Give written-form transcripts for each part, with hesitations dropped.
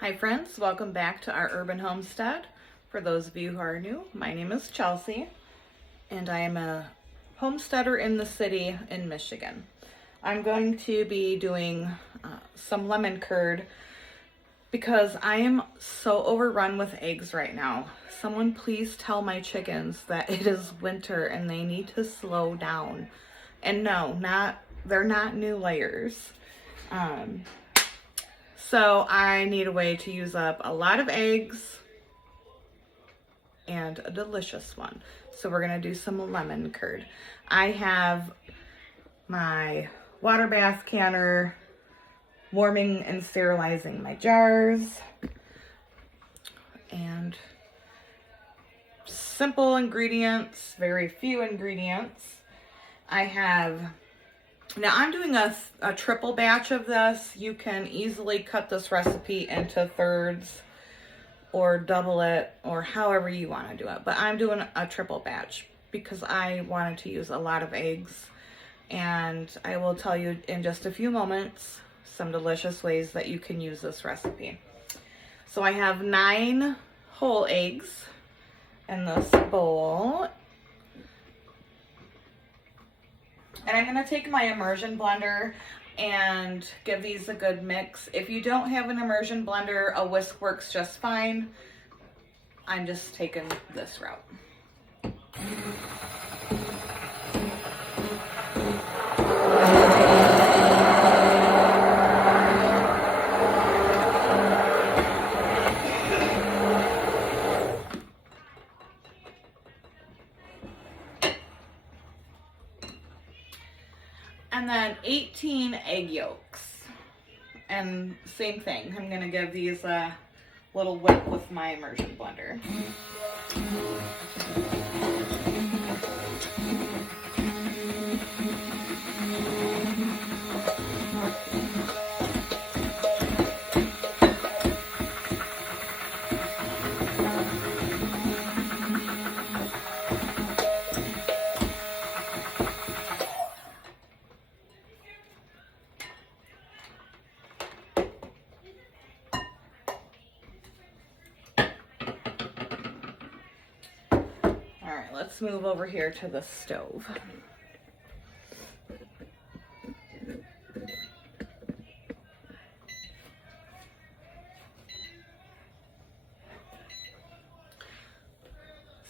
Hi friends, welcome back to our urban homestead. For those of you who are new, my name is Chelsea and I am a homesteader in the city in Michigan. I'm going to be doing some lemon curd because I am so overrun with eggs right now. Someone please tell my chickens that it is winter and they need to slow down. And no, they're not new layers. So I need a way to use up a lot of eggs and a delicious one. So we're gonna do some lemon curd. I have my water bath canner warming and sterilizing my jars. And simple ingredients, very few ingredients. Now I'm doing a triple batch of this. You can easily cut this recipe into thirds or double it or however you want to do it. But I'm doing a triple batch because I wanted to use a lot of eggs. And I will tell you in just a few moments some delicious ways that you can use this recipe. So I have 9 whole eggs in this bowl. And I'm going to take my immersion blender and give these a good mix. If you don't have an immersion blender, a whisk works just fine. I'm just taking this route. And then 18 egg yolks. And same thing, I'm gonna give these a little whip with my immersion blender. Let's move over here to the stove.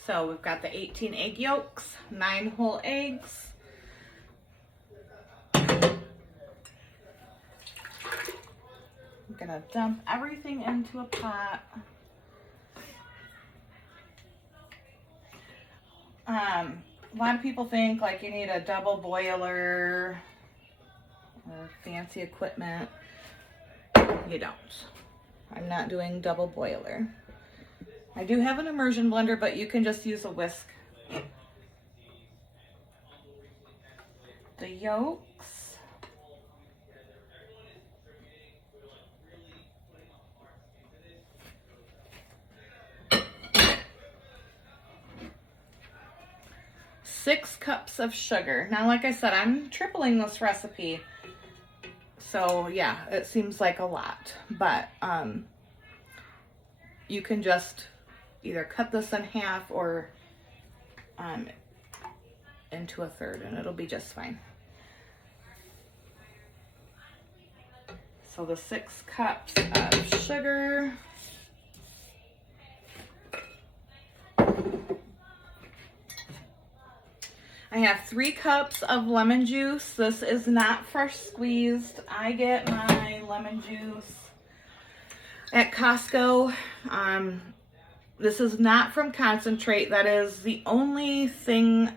So we've got the 18 egg yolks, 9 whole eggs. I'm gonna dump everything into a pot. A lot of people think like you need a double boiler or fancy equipment. You don't. I'm not doing double boiler. I do have an immersion blender, but you can just use a whisk. The yolks. Six cups of sugar. Now, like I said, I'm tripling this recipe. So yeah, it seems like a lot, but you can just either cut this in half or into a third and it'll be just fine. So the 6 cups of sugar. I have 3 cups of lemon juice. This is not fresh squeezed. I get my lemon juice at Costco. This is not from concentrate. That is the only thing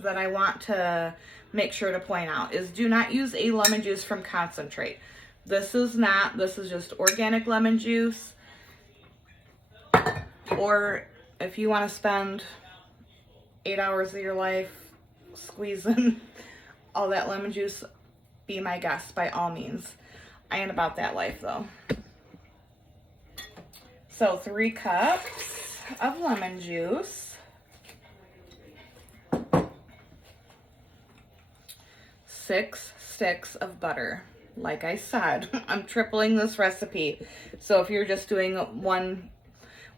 that I want to make sure to point out is do not use a lemon juice from concentrate. This is just organic lemon juice. Or if you want to spend 8 hours of your life squeezing all that lemon juice, be my guest by all means. I ain't about that life though. So 3 cups of lemon juice, 6 sticks of butter. like I said, I'm tripling this recipe. So if you're just doing one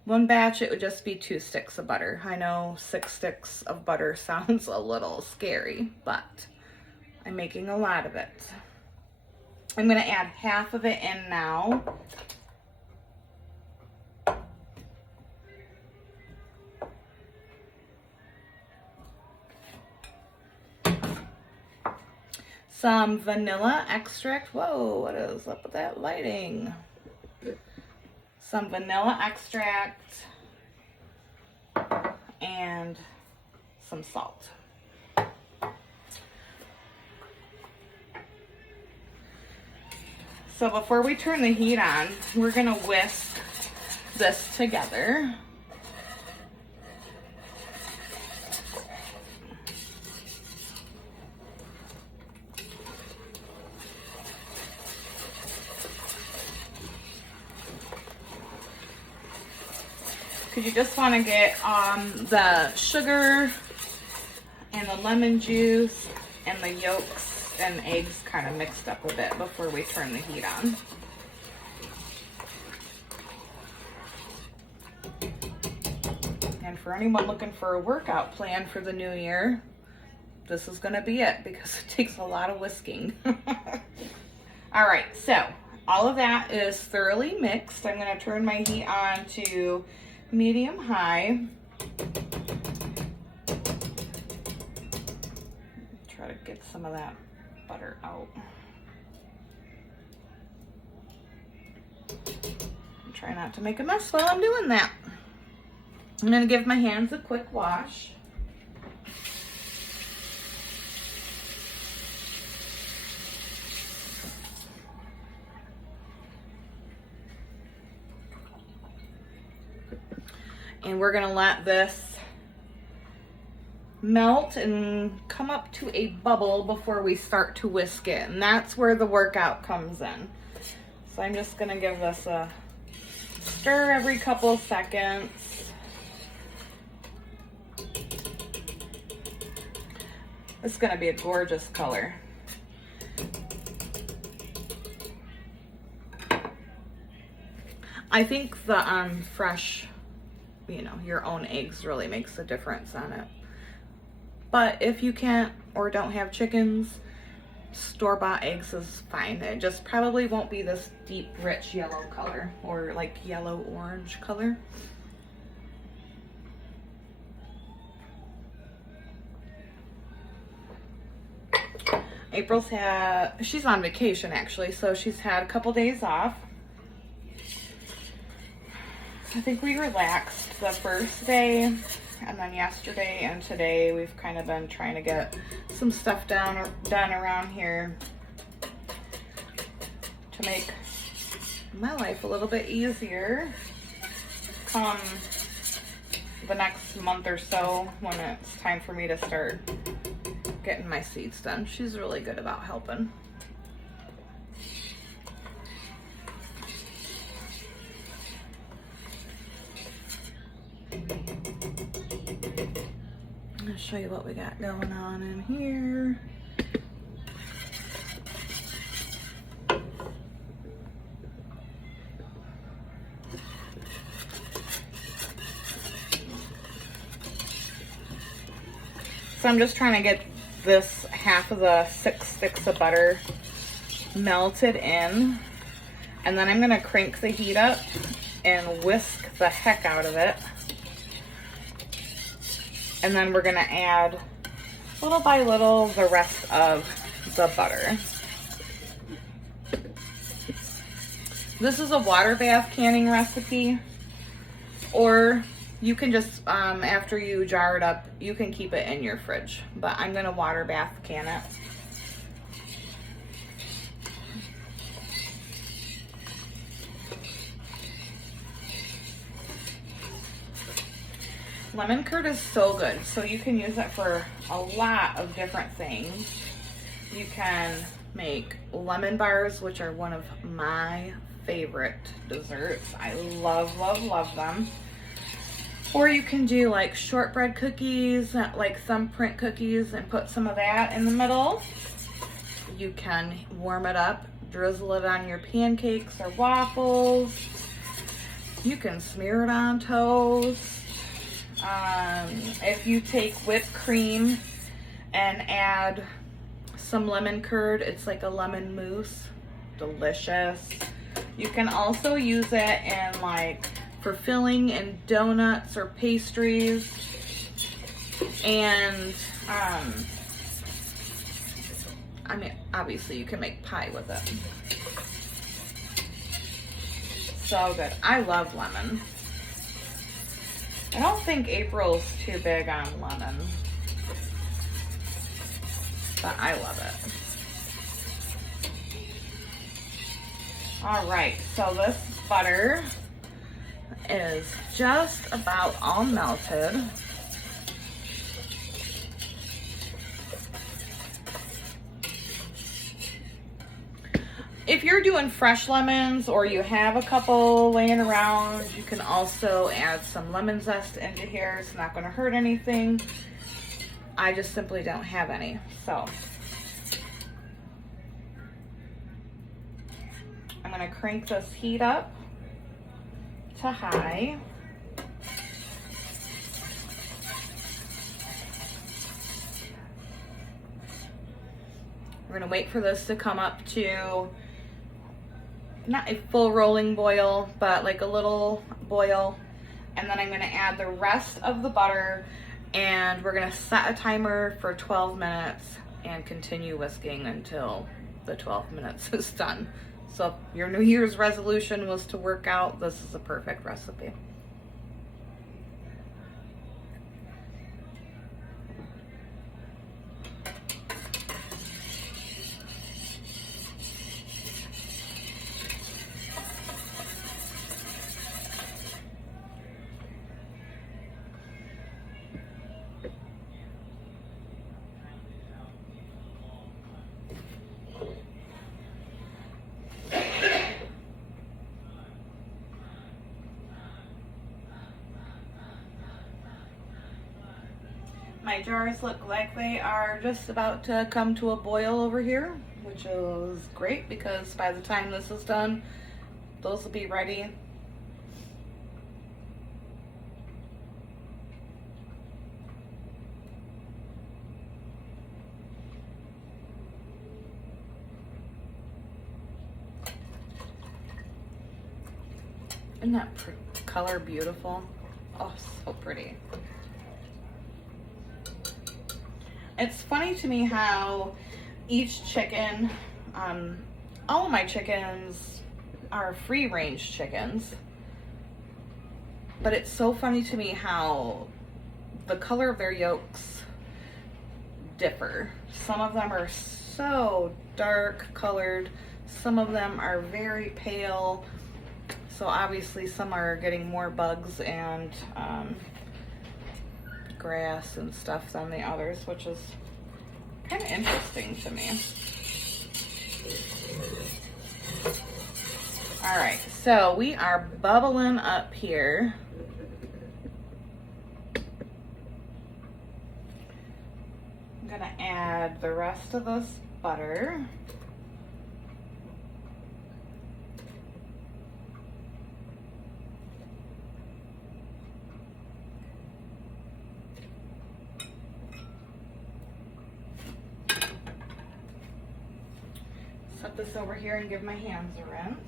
batch, it would just be 2 sticks of butter. I know 6 sticks of butter sounds a little scary, but I'm making a lot of it. I'm gonna add half of it in now. Some vanilla extract. Whoa, what is up with that lighting? Some vanilla extract and some salt. So before we turn the heat on, we're gonna whisk this together. Because you just want to get the sugar and the lemon juice and the yolks and eggs kind of mixed up a bit before we turn the heat on. And for anyone looking for a workout plan for the new year, this is going to be it because it takes a lot of whisking. All right, so all of that is thoroughly mixed. I'm going to turn my heat on to medium high. Try to get some of that butter out. Try not to make a mess while I'm doing that. I'm going to give my hands a quick wash. And we're gonna let this melt and come up to a bubble before we start to whisk it. And that's where the workout comes in. So I'm just gonna give this a stir every couple seconds. It's gonna be a gorgeous color. I think the fresh, your own eggs really makes a difference on it. But if you can't or don't have chickens, store-bought eggs is fine. It just probably won't be this deep, rich yellow color or like yellow-orange color. She's on vacation actually, so she's had a couple days off. I think we relaxed the first day, and then yesterday and today we've kind of been trying to get some stuff done around here to make my life a little bit easier come the next month or so when it's time for me to start getting my seeds done. She's really good about helping. I'll show you what we got going on in here. So I'm just trying to get this half of the 6 sticks of butter melted in, and then I'm gonna crank the heat up and whisk the heck out of it. And then we're gonna add little by little the rest of the butter. This is a water bath canning recipe, or you can just, after you jar it up, you can keep it in your fridge. But I'm gonna water bath can it. Lemon curd is so good, so you can use it for a lot of different things. You can make lemon bars, which are one of my favorite desserts. I love, love, love them. Or you can do like shortbread cookies, like thumbprint cookies, and put some of that in the middle. You can warm it up, drizzle it on your pancakes or waffles. You can smear it on toast. If you take whipped cream and add some lemon curd, it's like a lemon mousse. Delicious. You can also use it in like for filling in donuts or pastries. And I mean, obviously you can make pie with it. So good. I love lemon. I don't think April's too big on lemon, but I love it. All right, so this butter is just about all melted. If you're doing fresh lemons or you have a couple laying around, you can also add some lemon zest into here. It's not going to hurt anything. I just simply don't have any. So I'm going to crank this heat up to high. We're going to wait for this to come up to not a full rolling boil, but like a little boil. And then I'm going to add the rest of the butter, and we're going to set a timer for 12 minutes and continue whisking until the 12 minutes is done. So if your New Year's resolution was to work out, this is a perfect recipe. My jars look like they are just about to come to a boil over here, which is great because by the time this is done, those will be ready. Isn't that color beautiful? Oh, so pretty. It's funny to me how each chicken, all of my chickens are free range chickens, but it's so funny to me how the color of their yolks differ. Some of them are so dark colored, some of them are very pale, so obviously some are getting more bugs and grass and stuff than the others, which is kind of interesting to me. All right, so we are bubbling up here. I'm gonna add the rest of this butter. Set this over here and give my hands a rinse.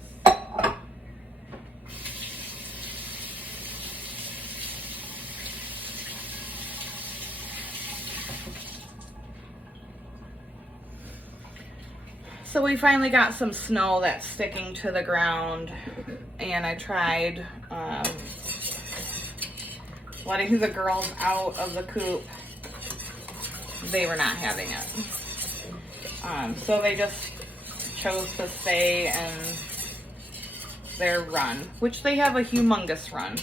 So we finally got some snow that's sticking to the ground, and I tried letting the girls out of the coop. They were not having it. So they just chose to stay in their run, which they have a humongous run.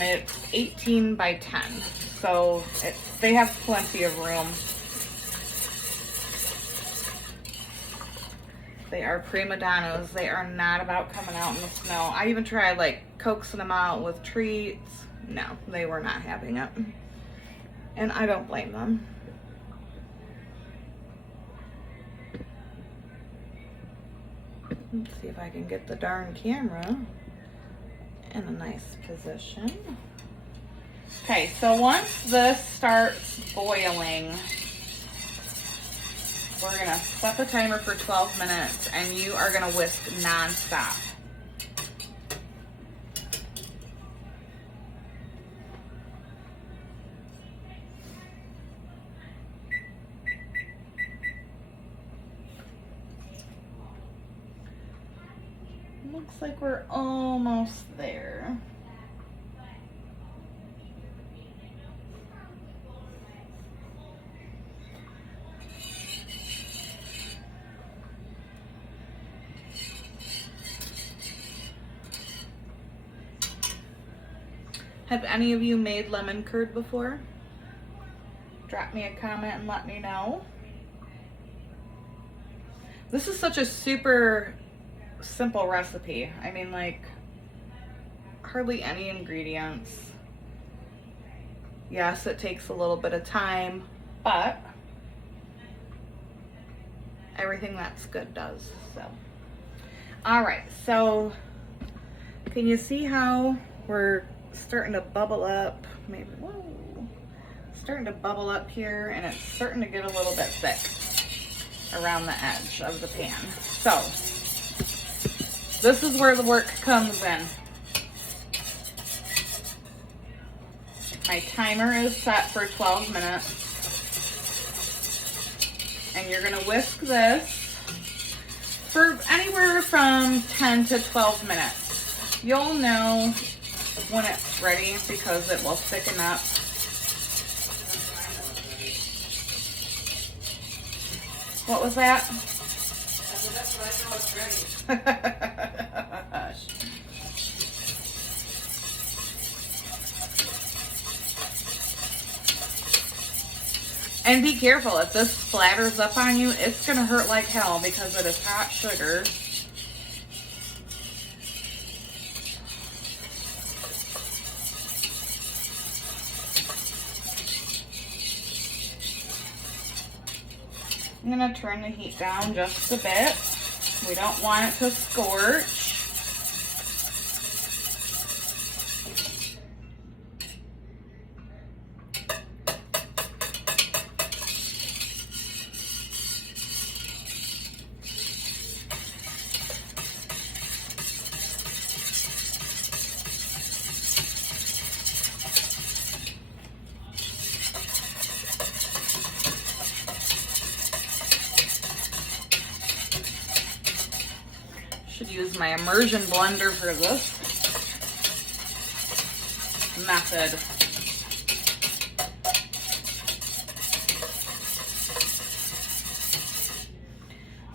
It's 18 by 10, so they have plenty of room. They are prima donnas. They are not about coming out in the snow. I even tried like coaxing them out with treats. No, they were not having it. And I don't blame them. Let's see if I can get the darn camera in a nice position. Okay, so once this starts boiling, we're gonna set the timer for 12 minutes and you are gonna whisk non-stop. Looks like we're almost there. Have any of you made lemon curd before? Drop me a comment and let me know. This is such a super simple recipe. I mean, like, hardly any ingredients. Yes, it takes a little bit of time, but everything that's good does. So, all right, so can you see how we're starting to bubble up? Maybe, whoa, starting to bubble up here, and it's starting to get a little bit thick around the edge of the pan. So this is where the work comes in. My timer is set for 12 minutes. And you're gonna whisk this for anywhere from 10 to 12 minutes. You'll know when it's ready because it will thicken up. What was that? That's what I know it's ready. And be careful, if this splatters up on you, it's gonna hurt like hell because it is hot sugar. I'm gonna turn the heat down just a bit. We don't want it to scorch. Should use my immersion blender for this method.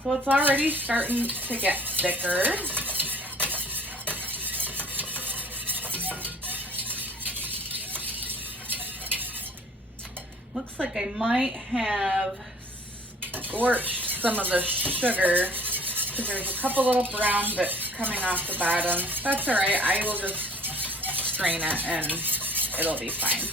So it's already starting to get thicker. Looks like I might have scorched some of the sugar because there's a couple little brown bits coming off the bottom. That's all right. I will just strain it and it'll be fine.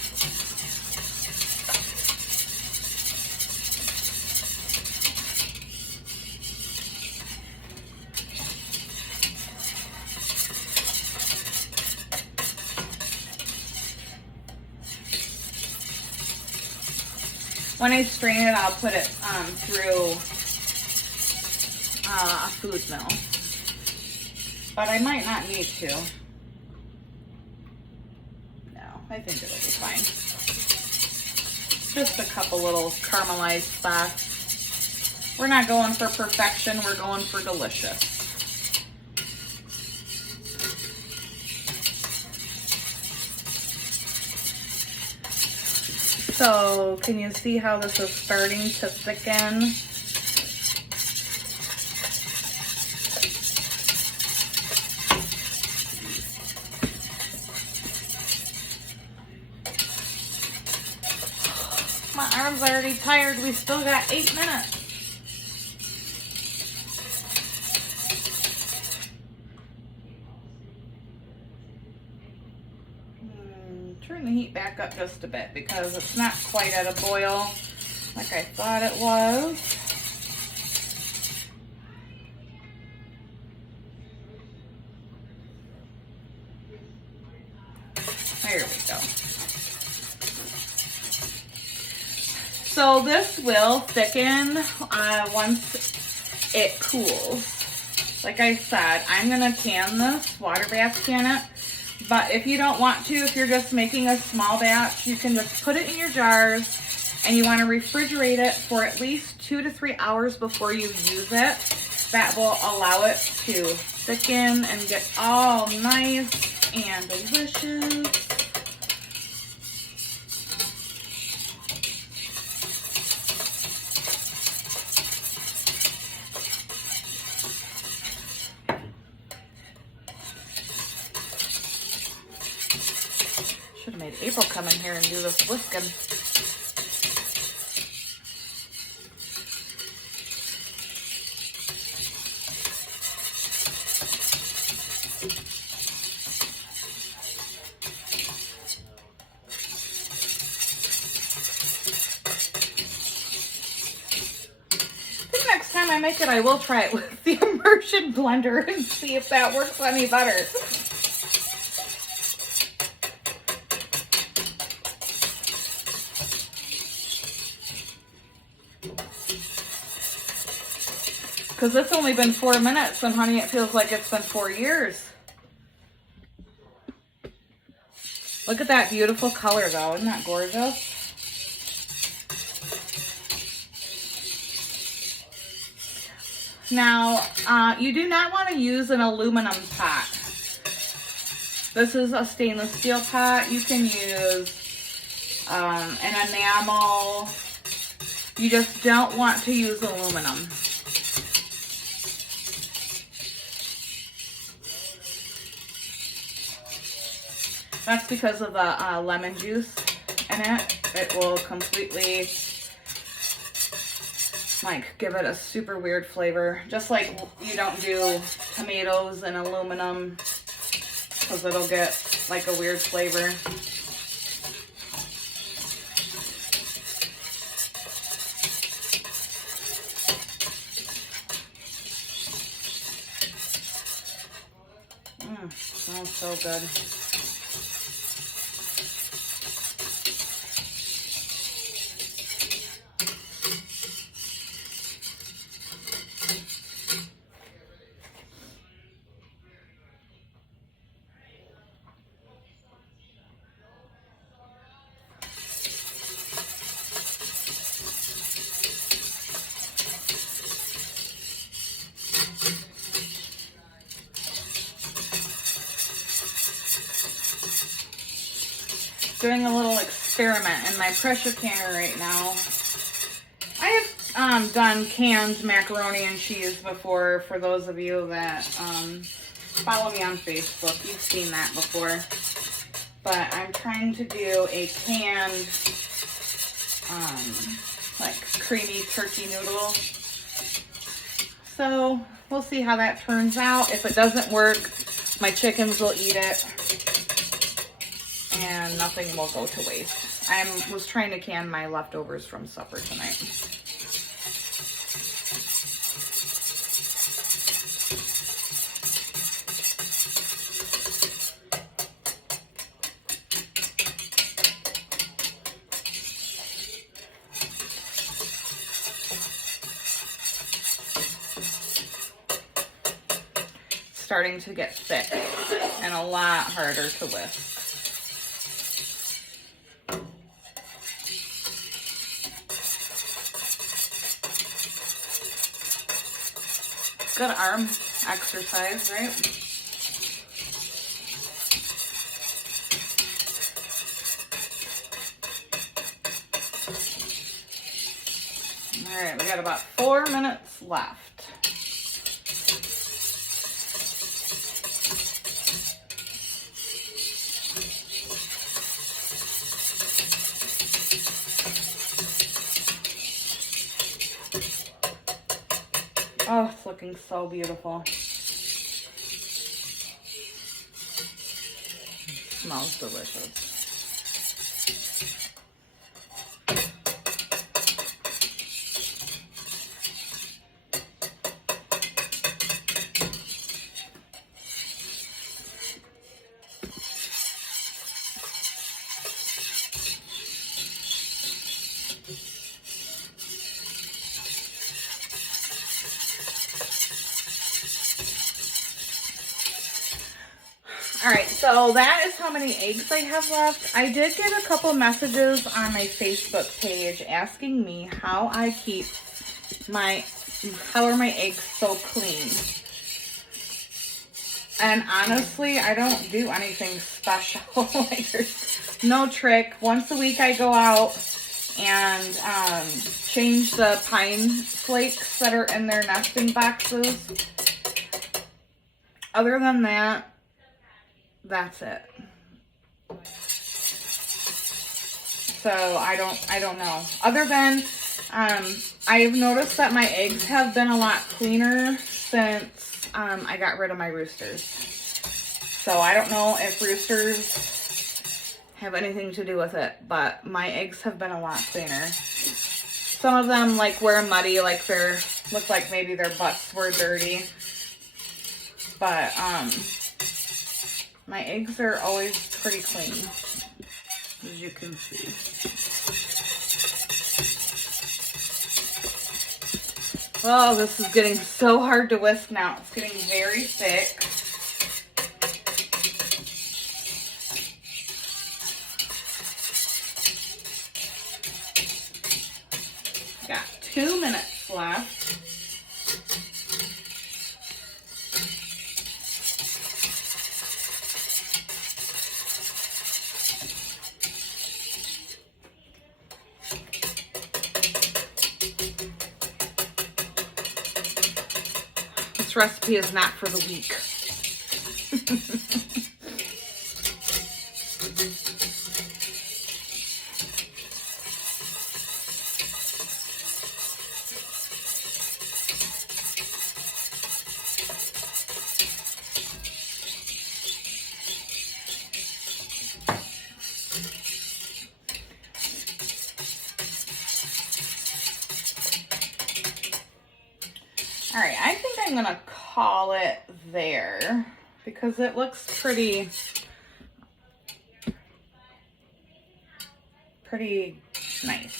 When I strain it, I'll put it through a food mill, but I might not need to. No, I think it'll be fine. Just a couple little caramelized spots. We're not going for perfection, we're going for delicious. So, can you see how this is starting to thicken? My arm's already tired. We still got 8 minutes. Turn the heat back up just a bit because it's not quite at a boil like I thought it was. There we go. So this will thicken once it cools. Like I said, I'm gonna can this, water bath can it. But if you don't want to, if you're just making a small batch, you can just put it in your jars and you want to refrigerate it for at least 2 to 3 hours before you use it. That will allow it to thicken and get all nice and delicious. Should have made April come in here and do this whisking. Next time I make it, I will try it with the immersion blender and see if that works any better. Because it's only been 4 minutes, and honey, it feels like it's been 4 years. Look at that beautiful color, though. Isn't that gorgeous? Now, you do not want to use an aluminum pot. This is a stainless steel pot. You can use an enamel. You just don't want to use aluminum. That's because of the lemon juice in it. It will completely, like, give it a super weird flavor. Just like you don't do tomatoes in aluminum because it'll get like a weird flavor. Smells so good. Doing a little experiment in my pressure canner right now. I have done canned macaroni and cheese before. For those of you that follow me on Facebook, you've seen that before. But I'm trying to do a canned like creamy turkey noodle. So we'll see how that turns out. If it doesn't work, my chickens will eat it and nothing will go to waste. I was trying to can my leftovers from supper tonight. Starting to get thick and a lot harder to whisk. Good arm exercise, right? All right, we got about 4 minutes left. Oh, it's looking so beautiful. Smells delicious. All right, so that is how many eggs I have left. I did get a couple messages on my Facebook page asking me how I keep how are my eggs so clean? And honestly, I don't do anything special. Like, there's no trick. Once a week I go out and change the pine flakes that are in their nesting boxes. Other than that, that's it. So I don't know. Other than I've noticed that my eggs have been a lot cleaner since I got rid of my roosters. So I don't know if roosters have anything to do with it, but my eggs have been a lot cleaner. Some of them like were muddy, like look like maybe their butts were dirty. But my eggs are always pretty clean, as you can see. Oh, this is getting so hard to whisk now. It's getting very thick. Got 2 minutes left. This recipe is not for the weak. All right, I think I'm gonna call it there because it looks pretty nice.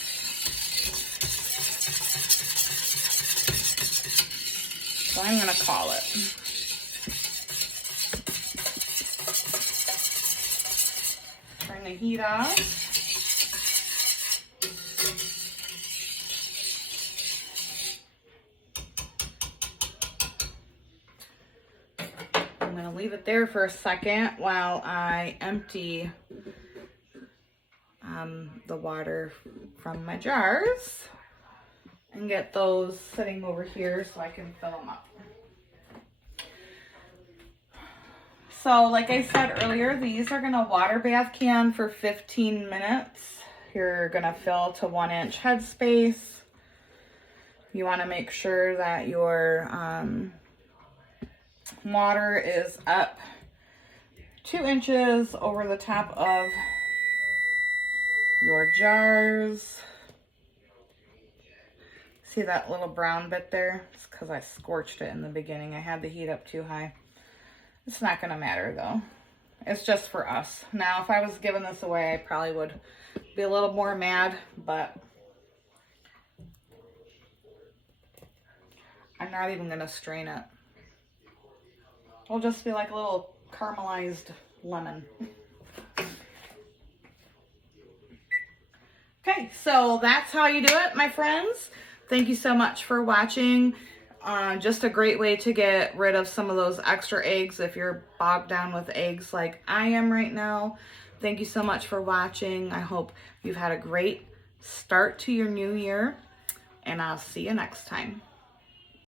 So I'm gonna call it. Turn the heat off. I'm going to leave it there for a second while I empty the water from my jars and get those sitting over here so I can fill them up. So like I said earlier, these are going to water bath can for 15 minutes. You're going to fill to 1 inch headspace. You want to make sure that your water is up 2 inches over the top of your jars. See that little brown bit there? It's because I scorched it in the beginning. I had the heat up too high. It's not going to matter though. It's just for us. Now, if I was giving this away, I probably would be a little more mad, but I'm not even going to strain it. It'll just be like a little caramelized lemon. Okay, so that's how you do it, my friends. Thank you so much for watching. Just a great way to get rid of some of those extra eggs if you're bogged down with eggs like I am right now. Thank you so much for watching. I hope you've had a great start to your new year, and I'll see you next time.